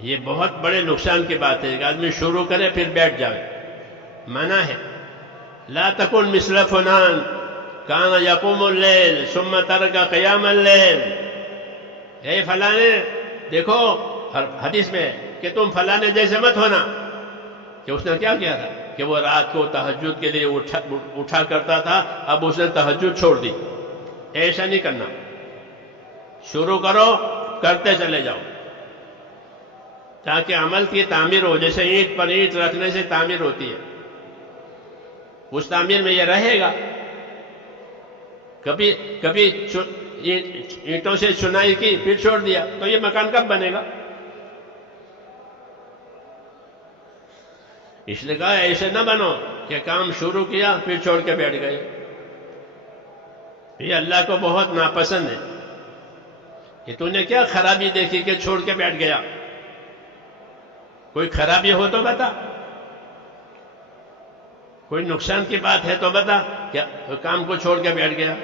یہ بہت بڑے نقصان کی بات ہے کہ آدمی شروع کرے پھر بیٹھ جائے. منع ہے. لا تکن مثل فلان کان یقوم اللیل ثم ترک قیام اللیل. اے فلانے دیکھو حدیث میں کہ تم فلانے جیسے مت ہونا. کہ اس نے کیا کیا تھا کہ وہ رات کو تہجد کے لیے اٹھا کرتا تھا، اب اس نے تہجد چھوڑ دی. ایسا نہیں کرنا. شروع کرو، کرتے چلے جاؤ تاکہ عمل کی تعمیر ہو. جیسے اینٹ پر اینٹ رکھنے سے تعمیر ہوتی ہے، اس تعمیر میں یہ رہے گا. کبھی اینٹوں سے چنائی کی پھر چھوڑ دیا تو یہ مکان کب بنے گا؟ اس لیے کہا ایسے نہ بنو کہ کام شروع کیا پھر چھوڑ کے بیٹھ گئے. یہ اللہ کو بہت ناپسند ہے کہ تو نے کیا خرابی دیکھی کہ چھوڑ کے بیٹھ گیا. کوئی خرابی ہو تو بتا، کوئی نقصان کی بات ہے تو بتا. کیا کام کو چھوڑ کے بیٹھ گیا؟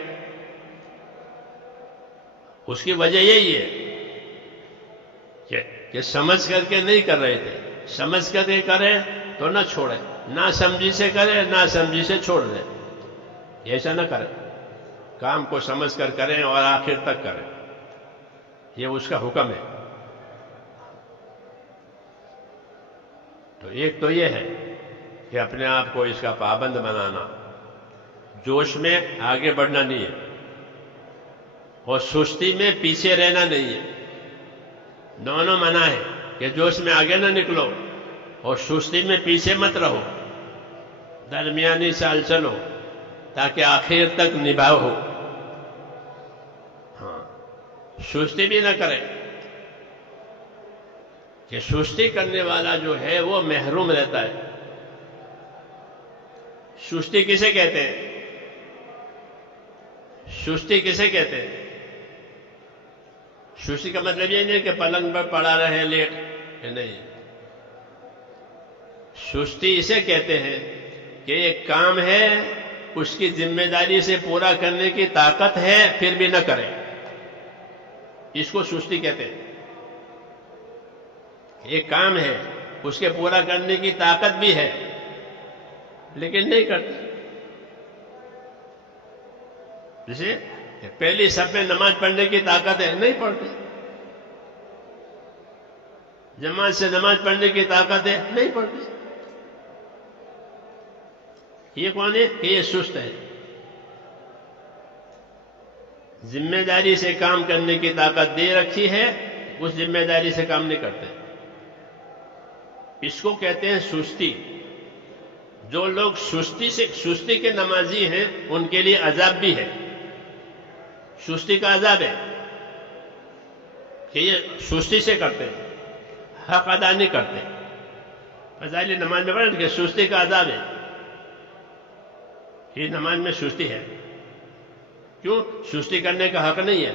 اس کی وجہ یہی ہے کہ سمجھ کر کے نہیں کر رہے تھے. سمجھ کر کے کرے تو نہ چھوڑے، نہ سمجھی سے کرے نہ سمجھی سے چھوڑ دے. ایسا نہ کرے. کام کو سمجھ کر کریں اور آخر تک کریں. یہ اس کا حکم ہے. تو ایک تو یہ ہے کہ اپنے آپ کو اس کا پابند بنانا، جوش میں آگے بڑھنا نہیں ہے اور سستی میں پیچھے رہنا نہیں ہے. دونوں منع ہے کہ جوش میں آگے نہ نکلو اور سستی میں پیچھے مت رہو. درمیانی چال چلو تاکہ آخر تک نبھاؤ ہو. ہاں، سستی بھی نہ کرے کہ سستی کرنے والا جو ہے وہ محروم رہتا ہے. سستی کسے کہتے ہیں؟ سستی کسے کہتے ہیں؟ سستی کا مطلب یہ نہیں کہ پلنگ پر پڑا رہے لیٹ، نہیں. سستی اسے کہتے ہیں کہ ایک کام ہے، اس کی ذمہ داری سے پورا کرنے کی طاقت ہے پھر بھی نہ کرے. اس کو سستی کہتے ہیں. ایک کام ہے، اس کے پورا کرنے کی طاقت بھی ہے لیکن نہیں کرتے. جیسے پہلی صف میں نماز پڑھنے کی طاقت ہے، نہیں پڑھتے. جماعت سے نماز پڑھنے کی طاقت ہے، نہیں پڑھتے. یہ کون ہے کہ یہ سست ہے. ذمہ داری سے کام کرنے کی طاقت دے رکھی ہے، اس ذمہ داری سے کام نہیں کرتے. اس کو کہتے ہیں سستی. جو لوگ سستی کے نمازی ہیں ان کے لیے عذاب بھی ہے. سستی کا عذاب ہے کہ یہ سستی سے کرتے ہیں، حق ادا نہیں کرتے. فضائل نماز میں پڑھیں کہ سستی کا عذاب ہے. یہ نماز میں سستی ہے. کیوں؟ سستی کرنے کا حق نہیں ہے.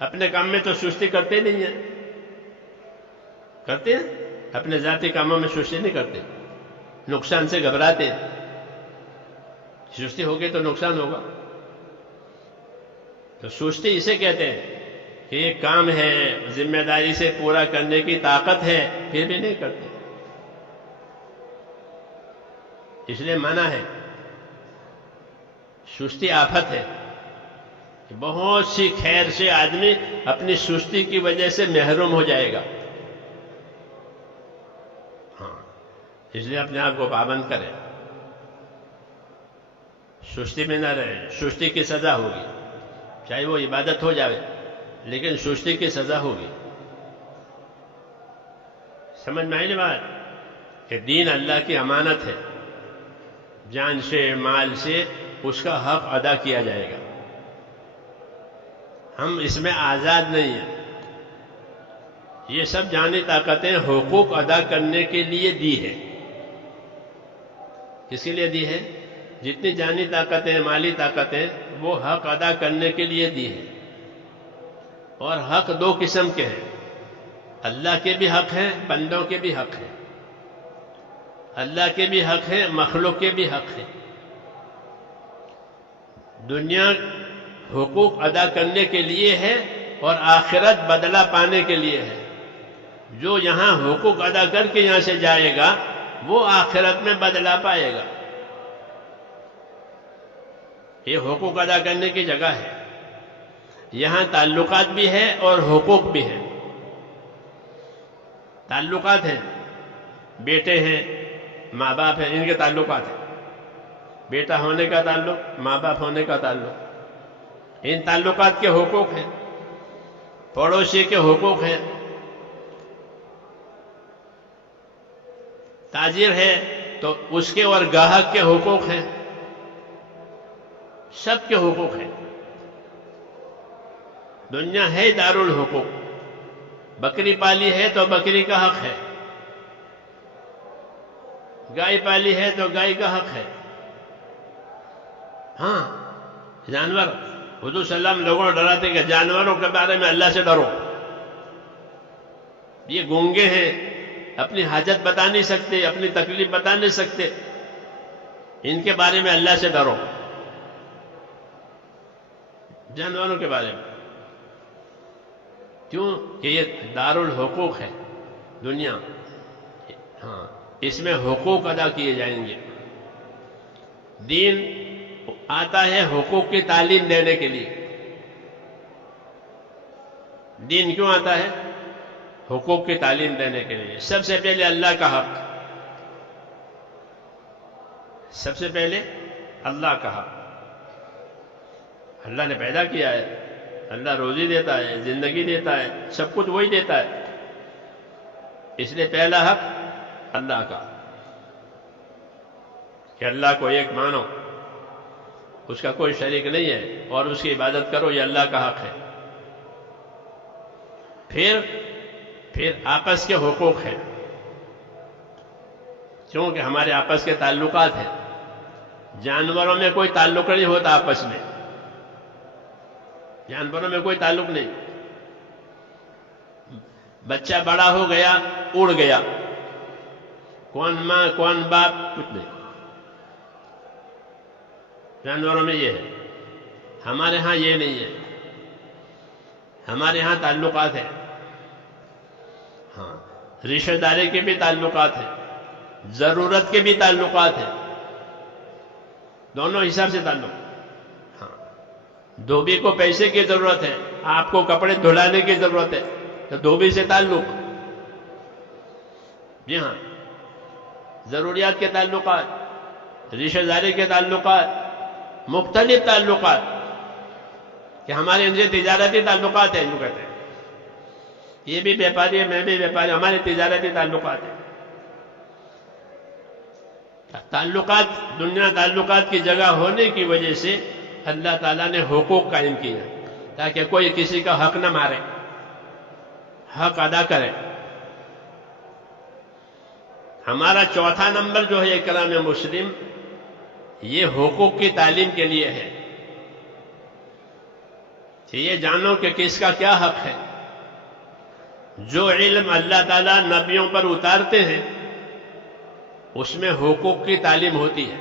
اپنے کام میں تو سستی کرتے نہیں ہیں. کرتے ہیں اپنے ذاتی کاموں میں سستی نہیں کرتے. نقصان سے گھبراتے ہیں. سستی ہوگی تو نقصان ہوگا. تو سستی اسے کہتے ہیں کہ یہ کام ہے، ذمہ داری سے پورا کرنے کی طاقت ہے پھر بھی نہیں کرتے. اس لیے منع ہے. سستی آفت ہے. بہت سی خیر سے آدمی اپنی سستی کی وجہ سے محروم ہو جائے گا. ہاں، اس لیے اپنے آپ کو پابند کرے، سستی میں نہ رہے. سستی کی سزا ہوگی، چاہے وہ عبادت ہو جائے لیکن سستی کی سزا ہوگی. سمجھ میں آئی نا بات کہ دین اللہ کی امانت ہے. جان سے مال سے اس کا حق ادا کیا جائے گا. ہم اس میں آزاد نہیں ہیں. یہ سب جانی طاقتیں حقوق ادا کرنے کے لیے دی ہے. کس کے لیے دی ہے؟ جتنی جانی طاقتیں، مالی طاقتیں، وہ حق ادا کرنے کے لیے دی ہے. اور حق دو قسم کے ہیں. اللہ کے بھی حق ہیں، بندوں کے بھی حق ہیں. اللہ کے بھی حق ہیں، مخلوق کے بھی حق ہیں. دنیا حقوق ادا کرنے کے لیے ہے اور آخرت بدلہ پانے کے لیے ہے. جو یہاں حقوق ادا کر کے یہاں سے جائے گا وہ آخرت میں بدلا پائے گا. یہ حقوق ادا کرنے کی جگہ ہے. یہاں تعلقات بھی ہے اور حقوق بھی ہیں. تعلقات ہیں، بیٹے ہیں، ماں باپ ہیں، ان کے تعلقات ہیں. بیٹا ہونے کا تعلق، ماں باپ ہونے کا تعلق، ان تعلقات کے حقوق ہیں. پڑوسی کے حقوق ہیں. تاجر ہے تو اس کے اور گاہک کے حقوق ہیں. سب کے حقوق ہیں. دنیا ہے دار الحقوق. بکری پالی ہے تو بکری کا حق ہے، گائے پالی ہے تو گائے کا حق ہے. ہاں جانور، حضور صلی اللہ علیہ وسلم لوگوں کو ڈراتے کہ جانوروں کے بارے میں اللہ سے ڈرو. یہ گونگے ہیں، اپنی حاجت بتا نہیں سکتے، اپنی تکلیف بتا نہیں سکتے، ان کے بارے میں اللہ سے ڈرو. جانوروں کے بارے میں کیوں کہ یہ دار الحقوق ہے دنیا. ہاں اس میں حقوق ادا کیے جائیں گے. دین آتا ہے حقوق کی تعلیم دینے کے لیے. دین کیوں آتا ہے؟ حقوق کی تعلیم دینے کے لیے. سب سے پہلے اللہ کا حق، سب سے پہلے اللہ کا حق. اللہ نے پیدا کیا ہے، اللہ روزی دیتا ہے، زندگی دیتا ہے، سب کچھ وہی دیتا ہے. اس لیے پہلا حق اللہ کا، کہ اللہ کو ایک مانو، اس کا کوئی شریک نہیں ہے، اور اس کی عبادت کرو، یہ اللہ کا حق ہے. پھر آپس کے حقوق ہیں، کیونکہ ہمارے آپس کے تعلقات ہیں. جانوروں میں کوئی تعلق نہیں ہوتا آپس میں، جانوروں میں کوئی تعلق نہیں. بچہ بڑا ہو گیا، اڑ گیا، کون ماں کون باپ کچھ نہیں. جانوروں میں یہ ہے. ہمارے ہاں یہ نہیں ہے. ہمارے ہاں تعلقات ہیں. ہاں رشتہ داری کے بھی تعلقات ہیں، ضرورت کے بھی تعلقات ہیں، دونوں حساب سے تعلق. ہاں دھوبی کو پیسے کی ضرورت ہے، آپ کو کپڑے دھلانے کی ضرورت ہے، تو دھوبی سے تعلق. جی ہاں ضروریات کے تعلقات، رشتہ داری کے تعلقات، مختلف تعلقات، کہ ہمارے ان سے تجارتی تعلقات ہیں. یوں کہتے ہیں یہ بھی بیپاری ہے، میں بھی بیپاری، ہمارے تجارتی تعلقات ہیں. تعلقات، دنیا تعلقات کی جگہ ہونے کی وجہ سے اللہ تعالیٰ نے حقوق قائم کیا تاکہ کوئی کسی کا حق نہ مارے، حق ادا کرے. ہمارا چوتھا نمبر جو ہے اکرام مسلم، یہ حقوق کی تعلیم کے لیے ہے کہ یہ جانو کہ کس کا کیا حق ہے. جو علم اللہ تعالیٰ نبیوں پر اتارتے ہیں اس میں حقوق کی تعلیم ہوتی ہے.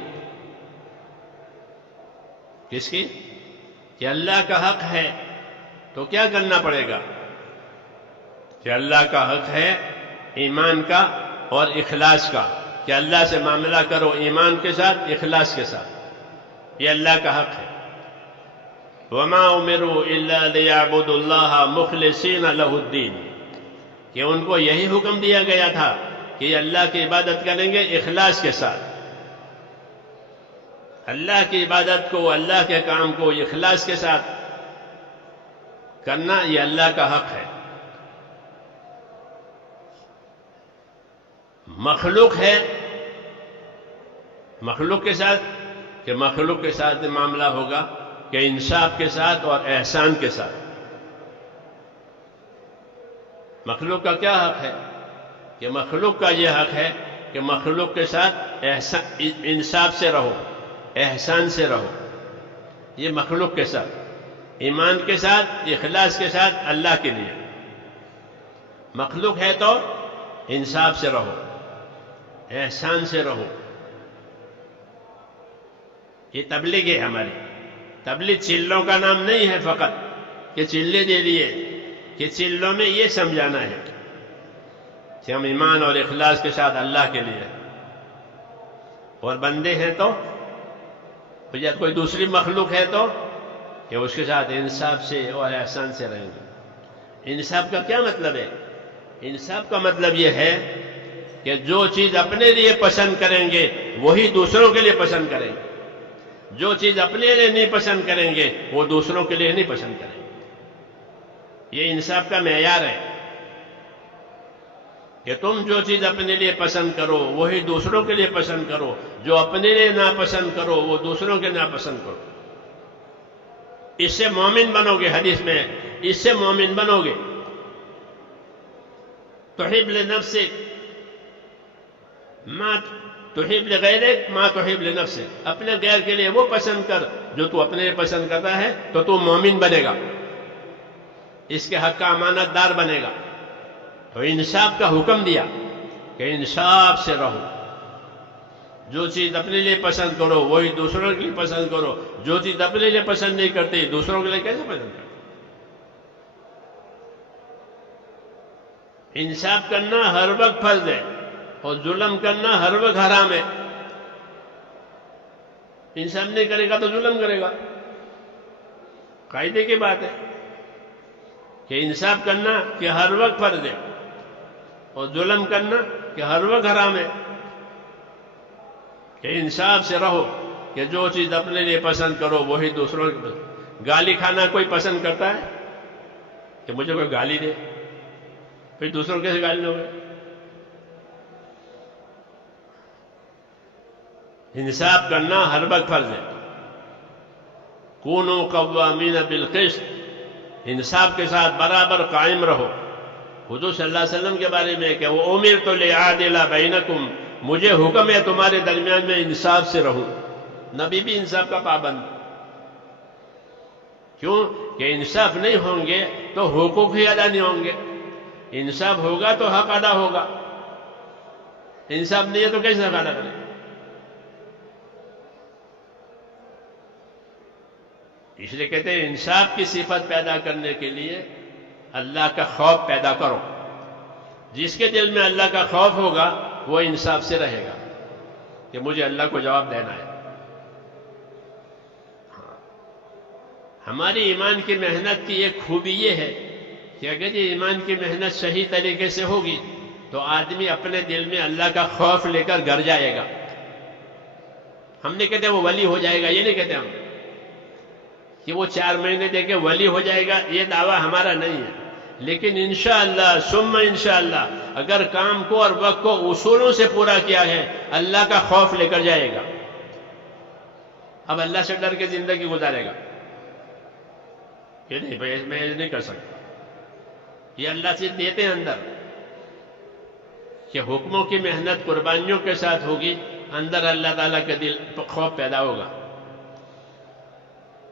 کس کی؟ کہ اللہ کا حق ہے تو کیا کرنا پڑے گا؟ کہ اللہ کا حق ہے ایمان کا اور اخلاص کا، کہ اللہ سے معاملہ کرو ایمان کے ساتھ، اخلاص کے ساتھ. یہ اللہ کا حق ہے. وَمَا أُمِرُوا إِلَّا لِيَعْبُدُوا اللَّهَ مُخْلِصِينَ لَهُ الدِّينَ، کہ ان کو یہی حکم دیا گیا تھا کہ یہ اللہ کی عبادت کریں گے اخلاص کے ساتھ. اللہ کی عبادت کو، اللہ کے کام کو اخلاص کے ساتھ کرنا، یہ اللہ کا حق ہے. مخلوق ہے، مخلوق کے ساتھ، کہ مخلوق کے ساتھ معاملہ ہوگا کہ انصاف کے ساتھ اور احسان کے ساتھ. مخلوق کا کیا حق ہے؟ کہ مخلوق کا یہ حق ہے کہ مخلوق کے ساتھ انصاف سے رہو، احسان سے رہو. یہ مخلوق کے ساتھ، ایمان کے ساتھ، اخلاص کے ساتھ، اللہ کے لیے. مخلوق ہے تو انصاف سے رہو، احسان سے رہو. یہ تبلیغ ہے ہماری. تبلیغ چلوں کا نام نہیں ہے فقط کہ چلے دے دیے، کہ چلوں میں یہ سمجھانا ہے کہ ہم ایمان اور اخلاص کے ساتھ اللہ کے لیے، اور بندے ہیں تو یا کوئی دوسری مخلوق ہے تو کہ اس کے ساتھ انصاف سے اور احسان سے رہیں گے۔ انصاف کا کیا مطلب ہے؟ انصاف کا مطلب یہ ہے کہ جو چیز اپنے لیے پسند کریں گے وہی دوسروں کے لیے پسند کریں گے، جو چیز اپنے لیے نہیں پسند کریں گے وہ دوسروں کے لیے نہیں پسند کریں گے۔ یہ انصاف کا معیار ہے کہ تم جو چیز اپنے لیے پسند کرو وہی دوسروں کے لیے پسند کرو، جو اپنے لیے ناپسند کرو وہ دوسروں کے ناپسند کرو۔ اس سے مومن بنو گے، حدیث میں اس سے مومن بنو گے۔ تحب لنفسک ما تحب لغیرک ما تحب لنفسک، اپنے غیر کے لیے وہ پسند کر جو تو اپنے لیے پسند کرتا ہے، تو تو مومن بنے گا، اس کے حق کا امانت دار بنے گا۔ تو انصاف کا حکم دیا کہ انصاف سے رہو، جو چیز اپنے لیے پسند کرو وہی دوسروں کے لیے پسند کرو، جو چیز اپنے لیے پسند نہیں کرتے دوسروں کے لیے کیسے پسند کرتے؟ انصاف کرنا ہر وقت فرض ہے اور ظلم کرنا ہر وقت حرام ہے۔ انصاف نہیں کرے گا تو ظلم کرے گا، قاعدے کی بات ہے کہ انصاف کرنا کہ ہر وقت فرض ہے اور ظلم کرنا کہ ہر وقت حرام ہے۔ کہ انصاف سے رہو کہ جو چیز اپنے لیے پسند کرو وہی دوسروں کے پسند۔ گالی کھانا کوئی پسند کرتا ہے کہ مجھے کوئی گالی دے؟ پھر دوسروں کیسے گالی دو گے؟ انصاف کرنا ہر وقت فرض ہے۔ کونوا قوامین بالقسط، انصاف کے ساتھ برابر قائم رہو۔ حضور صلی اللہ علیہ وسلم کے بارے میں کہ وہ امرت لأعدل بینکم، مجھے حکم ہے تمہارے درمیان میں انصاف سے رہوں۔ نبی بھی انصاف کا پابند، کیوں کہ انصاف نہیں ہوں گے تو حقوق ہی ادا نہیں ہوں گے، انصاف ہوگا تو حق ادا ہوگا، انصاف نہیں ہے تو کیسے حق ادا کریں؟ اس لیے کہتے ہیں انصاف کی صفت پیدا کرنے کے لیے اللہ کا خوف پیدا کرو۔ جس کے دل میں اللہ کا خوف ہوگا وہ انصاف سے رہے گا کہ مجھے اللہ کو جواب دینا ہے۔ ہماری ایمان کی محنت کی ایک خوبی یہ ہے کہ اگر یہ ایمان کی محنت صحیح طریقے سے ہوگی تو آدمی اپنے دل میں اللہ کا خوف لے کر گھر جائے گا۔ ہم نہیں کہتے وہ ولی ہو جائے گا، یہ نہیں کہتے ہم کہ وہ 4 مہینے دے کے ولی ہو جائے گا، یہ دعویٰ ہمارا نہیں ہے، لیکن انشاءاللہ ثم انشاءاللہ اگر کام کو اور وقت کو اصولوں سے پورا کیا ہے اللہ کا خوف لے کر جائے گا، اب اللہ سے ڈر کے زندگی گزارے گا۔ یہ نہیں بھائی میں نہیں کر سکتا، یہ اللہ سے دیتے ہیں اندر کہ حکموں کی محنت قربانیوں کے ساتھ ہوگی، اندر اللہ تعالیٰ کے دل خوف پیدا ہوگا،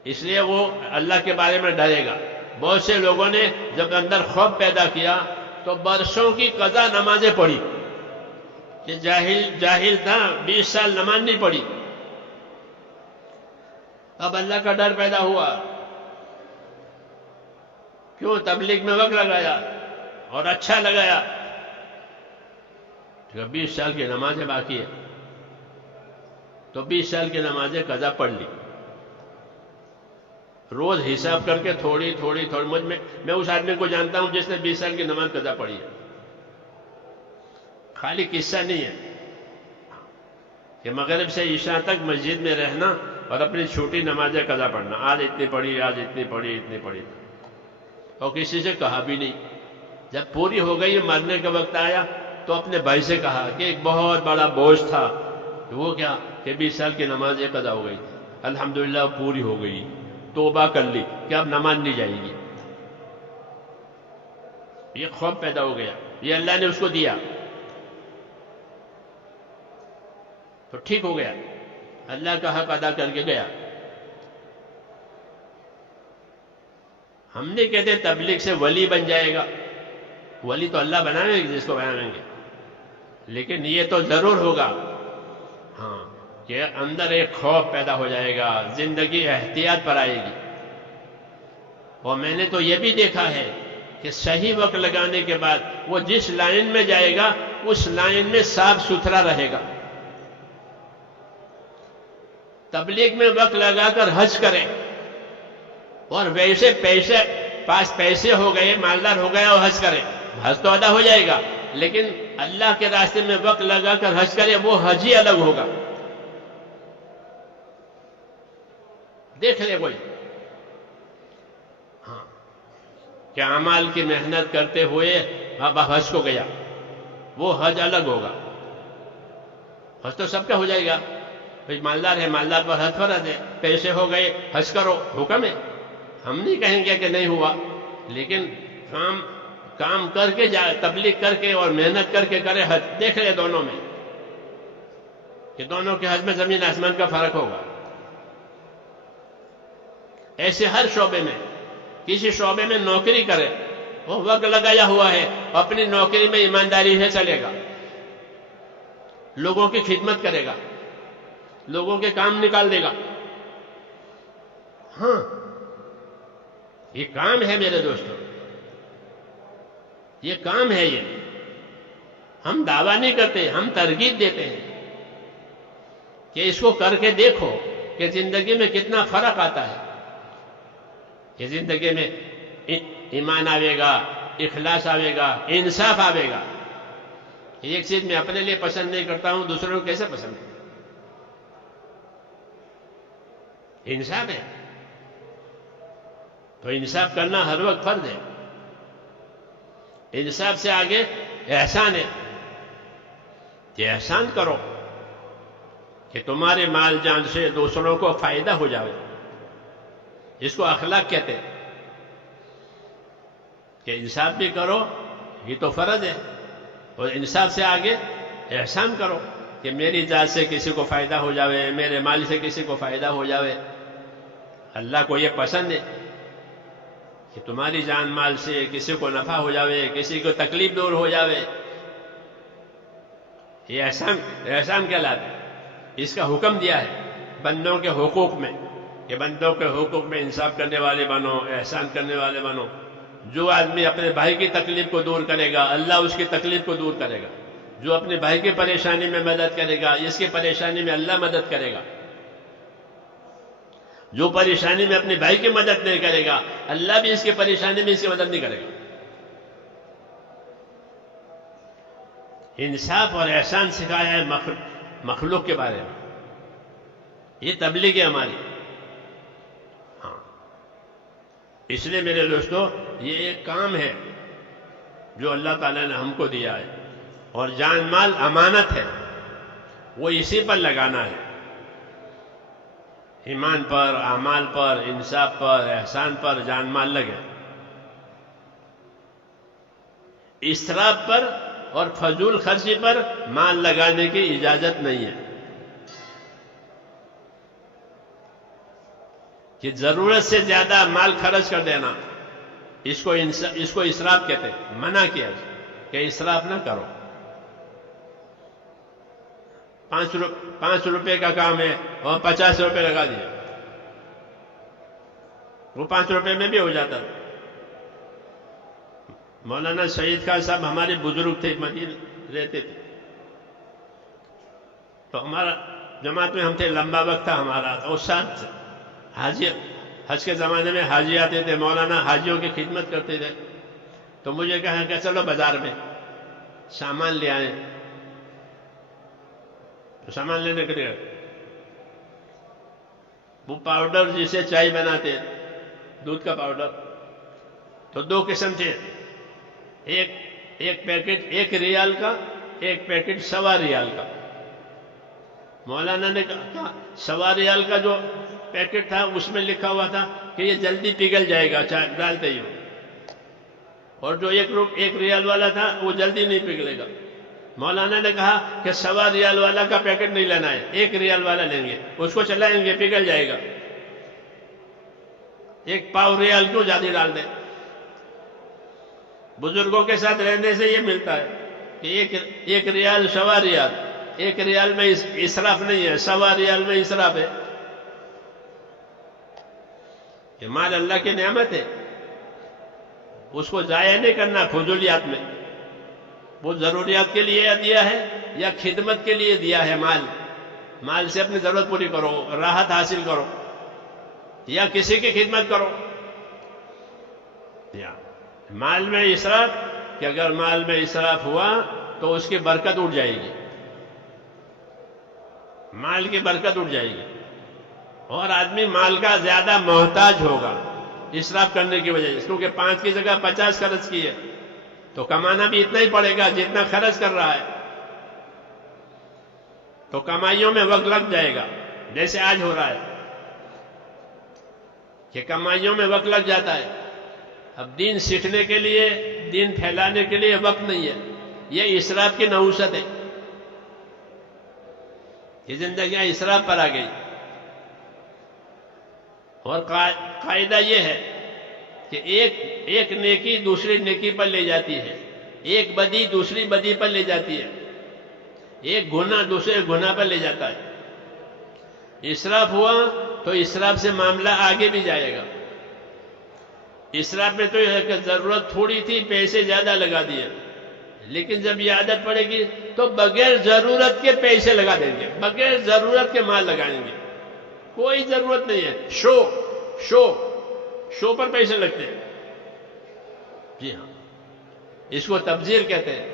اس لیے وہ اللہ کے بارے میں ڈرے گا۔ بہت سے لوگوں نے جب اندر خوف پیدا کیا تو برسوں کی قضا نمازیں پڑھی، کہ جاہل تھا 20 سال نماز نہیں پڑھی، اب اللہ کا ڈر پیدا ہوا، کیوں تبلیغ میں وقت لگایا اور اچھا لگایا، 20 سال کی نمازیں باقی ہے تو 20 سال کی نمازیں قضا پڑھ لی، روز حساب کر کے تھوڑی میں اس آدمی کو جانتا ہوں جس نے 20 سال کی نماز قضا پڑھی ہے۔ خالی قصہ نہیں ہے کہ مغرب سے عشاء تک مسجد میں رہنا اور اپنی چھوٹی نمازیں قضا پڑھنا، آج اتنی پڑھی، آج اتنی پڑھی، اتنی پڑھی، اور کسی سے کہا بھی نہیں۔ جب پوری ہو گئی مرنے کا وقت آیا تو اپنے بھائی سے کہا کہ ایک بہت بڑا بوجھ تھا، وہ کیا کہ 20 سال کی نمازیں قضا ہو گئی، الحمدللہ پوری ہو گئی، توبہ کر لی کہ اب نماز نہیں جائے گی۔ یہ خوف پیدا ہو گیا، یہ اللہ نے اس کو دیا تو ٹھیک ہو گیا، اللہ کا حق ادا کر کے گیا۔ ہم نہیں کہتے تبلیغ سے ولی بن جائے گا، ولی تو اللہ بنائیں گے جس کو بنائیں گے، لیکن یہ تو ضرور ہوگا ہاں کہ اندر ایک خوف پیدا ہو جائے گا، زندگی احتیاط پر آئے گی۔ اور میں نے تو یہ بھی دیکھا ہے کہ صحیح وقت لگانے کے بعد وہ جس لائن میں جائے گا اس لائن میں صاف ستھرا رہے گا. تبلیغ میں وقت لگا کر حج کریں اور ویسے پیسے ہو گئے، مالدار ہو گیا اور حج کریں، حج تو ادا ہو جائے گا، لیکن اللہ کے راستے میں وقت لگا کر حج کرے وہ حج ہی الگ ہوگا. دیکھ لے کوئی ہاں کہ اعمال کی محنت کرتے ہوئے اب حج کو گیا، وہ حج الگ ہوگا. حج تو سب کا ہو جائے گا، بھئی مالدار ہے، مالدار پر حج فرض ہے، پیسے ہو گئے حج کرو، حکم ہے. ہم نہیں کہیں گے کہ نہیں ہوا، لیکن کام کر کے جائے، تبلیغ کر کے اور محنت کر کے کرے حج. دیکھ لے دونوں میں کہ دونوں کے حج میں زمین آسمان کا فرق ہوگا. ایسے ہر شعبے میں، کسی شعبے میں نوکری کرے، وہ وقت لگایا ہوا ہے، اپنی نوکری میں ایمانداری سے چلے گا، لوگوں کی خدمت کرے گا، لوگوں کے کام نکال دے گا. ہاں یہ کام ہے میرے دوستوں، یہ کام ہے. یہ ہم دعویٰ نہیں کرتے، ہم ترغیب دیتے ہیں کہ اس کو کر کے دیکھو کہ زندگی میں کتنا فرق آتا ہے، کہ زندگی میں ایمان آئے گا، اخلاص آئے گا، انصاف آئے گا. ایک چیز میں اپنے لیے پسند نہیں کرتا ہوں، دوسروں کو کیسے پسند کروں؟ انصاف ہے تو انصاف کرنا ہر وقت فرض ہے. انصاف سے آگے احسان ہے کہ احسان کرو کہ تمہارے مال جان سے دوسروں کو فائدہ ہو جائے. اس کو اخلاق کہتے ہیں کہ انصاف بھی کرو، یہ تو فرض ہے، اور انصاف سے آگے احسان کرو کہ میری ذات سے کسی کو فائدہ ہو جاوے، میرے مال سے کسی کو فائدہ ہو جاوے. اللہ کو یہ پسند ہے کہ تمہاری جان مال سے کسی کو نفع ہو جاوے، کسی کو تکلیف دور ہو جاوے. یہ احسان کہلاتا ہے. اس کا حکم دیا ہے بندوں کے حقوق میں کہ بندوں کے حقوق میں انصاف کرنے والے بنو، احسان کرنے والے بنو. جو آدمی اپنے بھائی کی تکلیف کو دور کرے گا، اللہ اس کی تکلیف کو دور کرے گا. جو اپنے بھائی کی پریشانی میں مدد کرے گا، اس کی پریشانی میں اللہ مدد کرے گا. جو پریشانی میں اپنے بھائی کی مدد نہیں کرے گا، اللہ بھی اس کی پریشانی میں اس کی مدد نہیں کرے گا. انصاف اور احسان سکھایا ہے مخلوق کے بارے میں. یہ تبلیغ ہے ہماری. ہاں اس لیے میرے دوستو یہ ایک کام ہے جو اللہ تعالیٰ نے ہم کو دیا ہے، اور جان مال امانت ہے، وہ اسی پر لگانا ہے. ایمان پر، اعمال پر، انصاف پر، احسان پر جان مال لگے. اسراف پر اور فضول خرچی پر مال لگانے کی اجازت نہیں ہے. کہ ضرورت سے زیادہ مال خرچ کر دینا، اس کو اسراف کہتے ہیں. منع کیا کہ اسراف نہ کرو. 5 روپے کا کام ہے اور 50 روپے لگا دیا، وہ 5 روپے میں بھی ہو جاتا. مولانا شہید خان صاحب ہمارے بزرگ تھے، مدینہ رہتے تھے، تو ہمارا جماعت میں ہم تھے، لمبا وقت تھا ہمارا. اور ساتھ حاجی، حج کے زمانے میں حاجی آتے تھے، مولانا حاجیوں کی خدمت کرتے تھے. تو مجھے کہا کہ چلو بازار میں سامان لے آئیں. تو سامان لینے کے لیے وہ پاؤڈر جسے چائے بناتے، دودھ کا پاؤڈر، تو 2 قسم تھے. ایک پیکٹ 1 ریال کا، ایک پیکٹ 1.25 ریال کا. مولانا نے کہا 1.25 ریال کا جو پیکٹ تھا اس میں لکھا ہوا تھا کہ یہ جلدی پگھل جائے گا چائے ڈالتے ہی، اور جو 1 ریال والا تھا وہ جلدی نہیں پگھلے گا. مولانا نے کہا کہ 1.25 ریال والا کا پیکٹ نہیں لینا ہے، 1 ریال والا لیں گے، اس کو چلائیں گے پگھل جائے گا. 1 پاؤ ریال کیوں زیادہ ڈال دیں؟ بزرگوں کے ساتھ رہنے سے یہ ملتا ہے کہ 1 ریال 1.25 ریال، 1 ریال میں اسراف نہیں ہے، 1.25 ریال میں اسراف ہے. یہ مال اللہ کی نعمت ہے. اس کو ضائع نہیں کرنا فضولیات میں. وہ ضروریات کے لیے دیا ہے یا خدمت کے لیے دیا ہے؟ مال سے اپنی ضرورت پوری کرو، راحت حاصل کرو، یا کسی کی خدمت کرو. یا مال میں اسراف، کہ اگر مال میں اسراف ہوا تو اس کی برکت اٹھ جائے گی، مال کی برکت اٹھ جائے گی، اور آدمی مال کا زیادہ محتاج ہوگا اسراف کرنے کی وجہ سے. کیونکہ 5 کی جگہ 50 خرچ کی ہے تو کمانا بھی اتنا ہی پڑے گا جتنا خرچ کر رہا ہے. تو کمائیوں میں وقت لگ جائے گا، جیسے آج ہو رہا ہے کہ کمائیوں میں وقت لگ جاتا ہے. اب دین سیکھنے کے لیے، دین پھیلانے کے لیے وقت نہیں ہے. یہ اسراف کی نحوست ہے. یہ زندگیاں اسراف پر آ گئی. اور قاعدہ یہ ہے کہ ایک نیکی دوسری نیکی پر لے جاتی ہے، ایک بدی دوسری بدی پر لے جاتی ہے، ایک گناہ دوسرے گناہ پر لے جاتا ہے. اسراف ہوا تو اسراف سے معاملہ آگے بھی جائے گا. اسراف میں تو یہ ہے کہ ضرورت تھوڑی تھی، پیسے زیادہ لگا دیے، لیکن جب یہ عادت پڑے گی تو بغیر ضرورت کے پیسے لگا دیں گے، بغیر ضرورت کے مال لگائیں گے. کوئی ضرورت نہیں ہے، شو پر پیسے لگتے ہیں. جی ہاں، اس کو تبذیر کہتے ہیں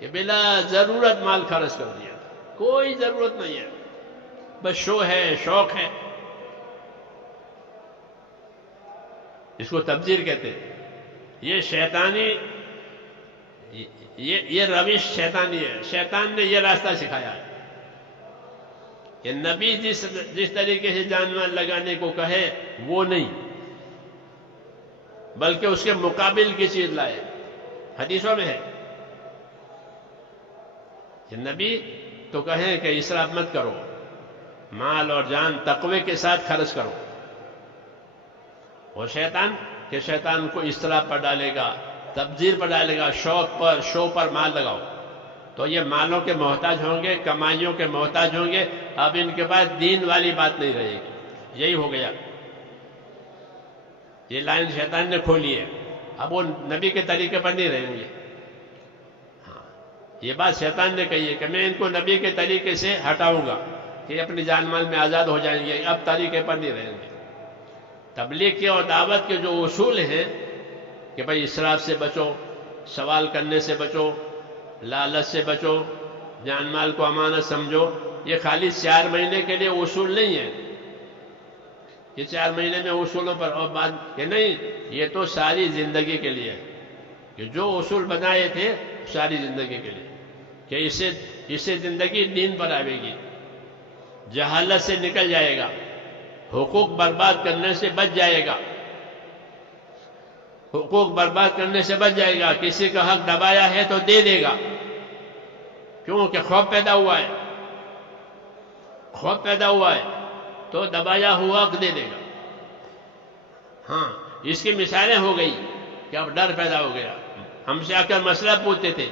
کہ بلا ضرورت مال خرچ کر دیا، کوئی ضرورت نہیں ہے، بس شو ہے، شوق ہے. اس کو تبذیر کہتے ہیں. یہ شیطانی، یہ روش شیطانی ہے. شیطان نے یہ راستہ سکھایا ہے کہ نبی جس طریقے سے جان مال لگانے کو کہے وہ نہیں، بلکہ اس کے مقابل کی چیز لائے. حدیثوں میں ہے کہ نبی تو کہیں کہ اسراف مت کرو، مال اور جان تقوی کے ساتھ خرچ کرو. اور شیطان کو اسراف پر ڈالے گا، تبذیر پر ڈالے گا، شوق پر، شو پر مال لگاؤ. تو یہ مالوں کے محتاج ہوں گے، کمائیوں کے محتاج ہوں گے. اب ان کے پاس دین والی بات نہیں رہے گی. یہی ہو گیا، یہ لائن شیطان نے کھولی ہے. اب وہ نبی کے طریقے پر نہیں رہیں گے. ہاں، یہ بات شیطان نے کہی ہے کہ میں ان کو نبی کے طریقے سے ہٹاؤں گا کہ اپنی جان مال میں آزاد ہو جائیں گے، اب طریقے پر نہیں رہیں گے. تبلیغ کے اور دعوت کے جو اصول ہیں کہ بھئی اسراف سے بچو، سوال کرنے سے بچو، لالچ سے بچو، جان مال کو امانت سمجھو، یہ خالی 4 مہینے کے لیے اصول نہیں ہے. یہ 4 مہینے میں اصولوں پر اور بات کہ نہیں، یہ تو ساری زندگی کے لیے ہے. کہ جو اصول بنائے تھے ساری زندگی کے لیے، کہ اس سے زندگی دین پر آئے گی، جہالت سے نکل جائے گا، حقوق برباد کرنے سے بچ جائے گا، حقوق برباد کرنے سے بچ جائے گا. کسی کا حق دبایا ہے تو دے دے گا، کیونکہ خوف پیدا ہوا ہے، خوف پیدا ہوا ہے تو دبایا ہوا حق دے دے گا. ہاں، اس کی مثالیں ہو گئی کہ اب ڈر پیدا ہو گیا. ہم سے آ کر مسئلہ پوچھتے تھے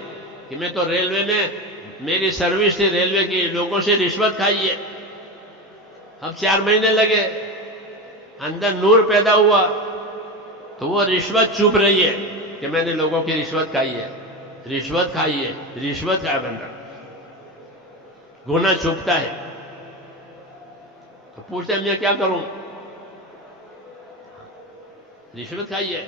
کہ میں تو ریلوے میں، میری سروس تھی ریلوے کی، لوگوں سے رشوت کھائی ہے. اب 4 مہینے لگے، اندر نور پیدا ہوا تو وہ رشوت چھپ رہی ہے کہ میں نے لوگوں کی رشوت کھائی ہے، رشوت کھائی ہے، رشوت کھایا بندہ، گناہ چھپتا ہے. تو پوچھتے ہیں میں کیا کروں؟ رشوت کھائی ہے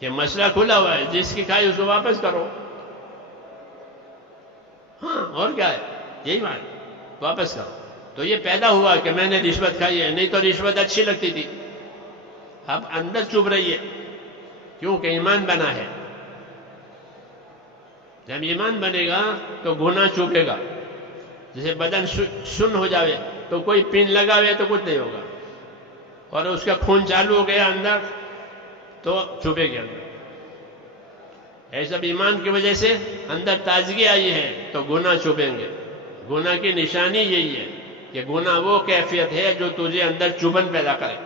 کہ مسئلہ کھلا ہوا ہے، جس کی کھائی اس کو واپس کرو. ہاں، اور کیا ہے، یہی بات، واپس کرو. تو یہ پیدا ہوا کہ میں نے رشوت کھائی ہے، نہیں تو رشوت اچھی لگتی تھی. اب اندر چبھ رہی ہے کیونکہ ایمان بنا ہے. جب ایمان بنے گا تو گناہ چوبے گا. جیسے بدن سن ہو جاوے تو کوئی پن لگاوے تو کچھ نہیں ہوگا، اور اس کا خون چالو ہو گیا اندر تو چوبے گا اندر. ایسا ایمان کی وجہ سے اندر تازگی آئی ہے تو گناہ چوبیں گے. گناہ کی نشانی یہی ہے کہ گناہ وہ کیفیت ہے جو تجھے اندر چبھن پیدا کرے،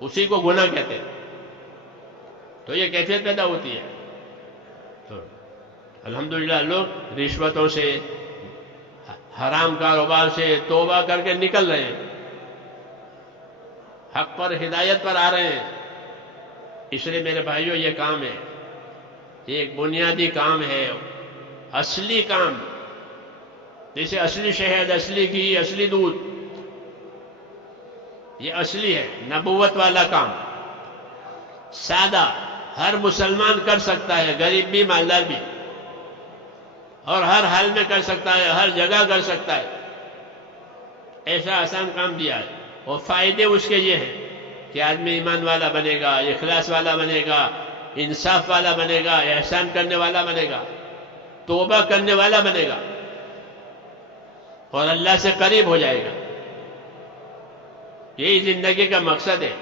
اسی کو گناہ کہتے ہیں. تو یہ کیفیت پیدا ہوتی ہے. تو الحمدللہ لوگ رشوتوں سے، حرام کاروبار سے توبہ کر کے نکل رہے ہیں، حق پر، ہدایت پر آ رہے ہیں. اس لیے میرے بھائیوں یہ کام ہے، یہ ایک بنیادی کام ہے، اصلی کام، جیسے اصلی شہد، اصلی گھی، اصلی دودھ، یہ اصلی ہے، نبوت والا کام، سادہ، ہر مسلمان کر سکتا ہے، غریب بھی مالدار بھی، اور ہر حال میں کر سکتا ہے، ہر جگہ کر سکتا ہے، ایسا آسان کام دیا ہے۔ اور فائدے اس کے یہ ہیں کہ آدمی ایمان والا بنے گا، اخلاص والا بنے گا، انصاف والا بنے گا، احسان کرنے والا بنے گا، توبہ کرنے والا بنے گا، اور اللہ سے قریب ہو جائے گا۔ یہی زندگی کا مقصد ہے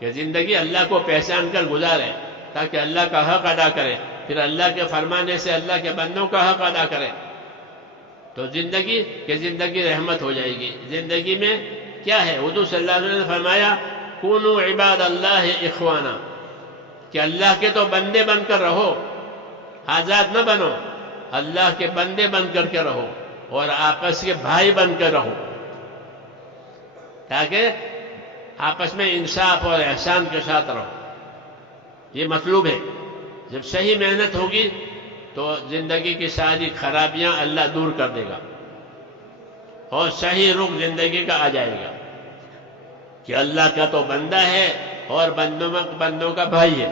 کہ زندگی اللہ کو پہچان کر گزارے، تاکہ اللہ کا حق ادا کرے، پھر اللہ کے فرمانے سے اللہ کے بندوں کا حق ادا کرے، تو زندگی رحمت ہو جائے گی۔ زندگی میں کیا ہے؟ حضور صلی اللہ علیہ وسلم نے فرمایا کونوا عباد اللہ اخوانا، کہ اللہ کے تو بندے بن کر رہو، آزاد نہ بنو، اللہ کے بندے بن کر کے رہو، اور آپس کے بھائی بن کر رہو، تاکہ آپس میں انصاف اور احسان کے ساتھ رہو۔ یہ مطلوب ہے۔ جب صحیح محنت ہوگی تو زندگی کی ساری خرابیاں اللہ دور کر دے گا، اور صحیح رخ زندگی کا آ جائے گا کہ اللہ کا تو بندہ ہے اور بندوں کا بھائی ہے۔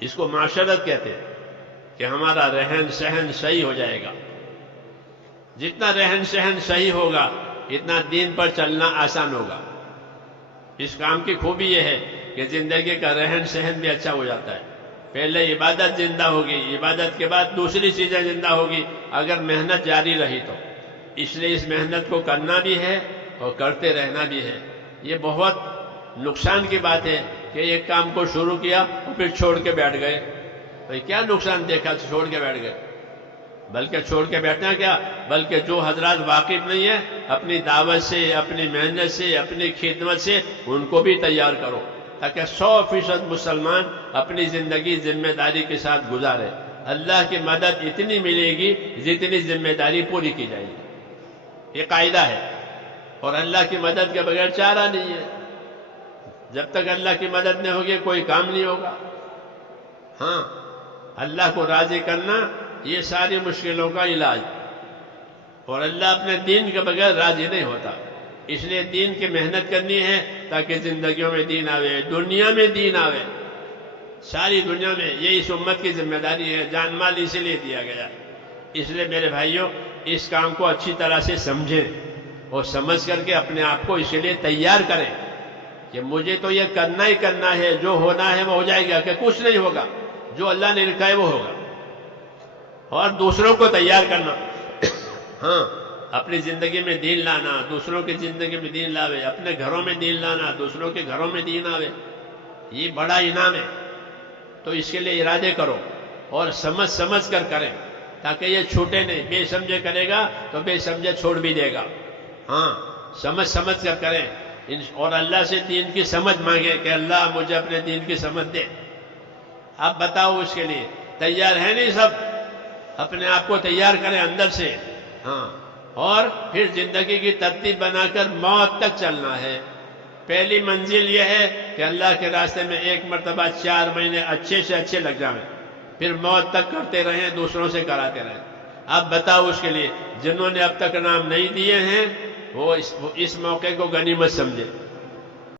اس کو معاشرت کہتے ہیں کہ ہمارا رہن سہن صحیح ہو جائے گا۔ جتنا رہن سہن صحیح ہوگا اتنا دین پر چلنا آسان ہوگا۔ اس کام کی خوبی یہ ہے کہ زندگی کا رہن سہن بھی اچھا ہو جاتا ہے۔ پہلے عبادت زندہ ہوگی، عبادت کے بعد دوسری چیزیں زندہ ہوگی اگر محنت جاری رہی تو۔ اس لیے اس محنت کو کرنا بھی ہے اور کرتے رہنا بھی ہے۔ یہ بہت نقصان کی بات ہے کہ ایک کام کو شروع کیا اور پھر چھوڑ کے بیٹھ گئے۔ بھئی کیا نقصان دیکھا چھوڑ کے بیٹھ گئے؟ بلکہ چھوڑ کے بیٹھنا کیا، بلکہ جو حضرات واقف نہیں ہیں اپنی دعوت سے، اپنی محنت سے، اپنی خدمت سے ان کو بھی تیار کرو، تاکہ 100% مسلمان اپنی زندگی ذمہ داری کے ساتھ گزارے۔ اللہ کی مدد اتنی ملے گی جتنی ذمہ داری پوری کی جائے گی۔ یہ قاعدہ ہے، اور اللہ کی مدد کے بغیر چارہ نہیں ہے۔ جب تک اللہ کی مدد نہیں ہوگی کوئی کام نہیں ہوگا۔ ہاں، اللہ کو راضی کرنا یہ ساری مشکلوں کا علاج، اور اللہ اپنے دین کے بغیر راضی نہیں ہوتا۔ اس لیے دین کی محنت کرنی ہے تاکہ زندگیوں میں دین آوے، دنیا میں دین آوے، ساری دنیا میں۔ یہ اس امت کی ذمہ داری ہے، جان مال اسی لیے دیا گیا۔ اس لیے میرے بھائیوں اس کام کو اچھی طرح سے سمجھیں اور سمجھ کر کے اپنے آپ کو اسی لیے تیار کریں کہ مجھے تو یہ کرنا ہی کرنا ہے، جو ہونا ہے وہ ہو جائے گا، کہ کچھ نہیں ہوگا، جو اللہ نے لکھا ہے وہ ہوگا۔ اور دوسروں کو تیار کرنا، ہاں، اپنی زندگی میں دین لانا، دوسروں کی زندگی میں دین لاوے، اپنے گھروں میں دین لانا، دوسروں کے گھروں میں دین آوے، یہ بڑا انعام ہے۔ تو اس کے لیے ارادے کرو اور سمجھ کر کریں، تاکہ یہ چھوٹے نہیں۔ بے سمجھے کرے گا تو بے سمجھے چھوڑ بھی دے گا۔ ہاں، سمجھ کر کریں، اور اللہ سے دین کی سمجھ مانگے کہ اللہ مجھے اپنے دین کی سمجھ دے۔ آپ بتاؤ اس کے لیے تیار ہیں نہیں سب؟ اپنے آپ کو تیار کریں اندر سے، ہاں، اور پھر زندگی کی ترتیب بنا کر موت تک چلنا ہے۔ پہلی منزل یہ ہے کہ اللہ کے راستے میں ایک مرتبہ 4 مہینے اچھے سے اچھے لگ جائیں، پھر موت تک کرتے رہیں، دوسروں سے کراتے رہیں۔ اب بتاؤ اس کے لیے جنہوں نے اب تک نام نہیں دیے ہیں وہ اس موقع کو غنیمت سمجھے۔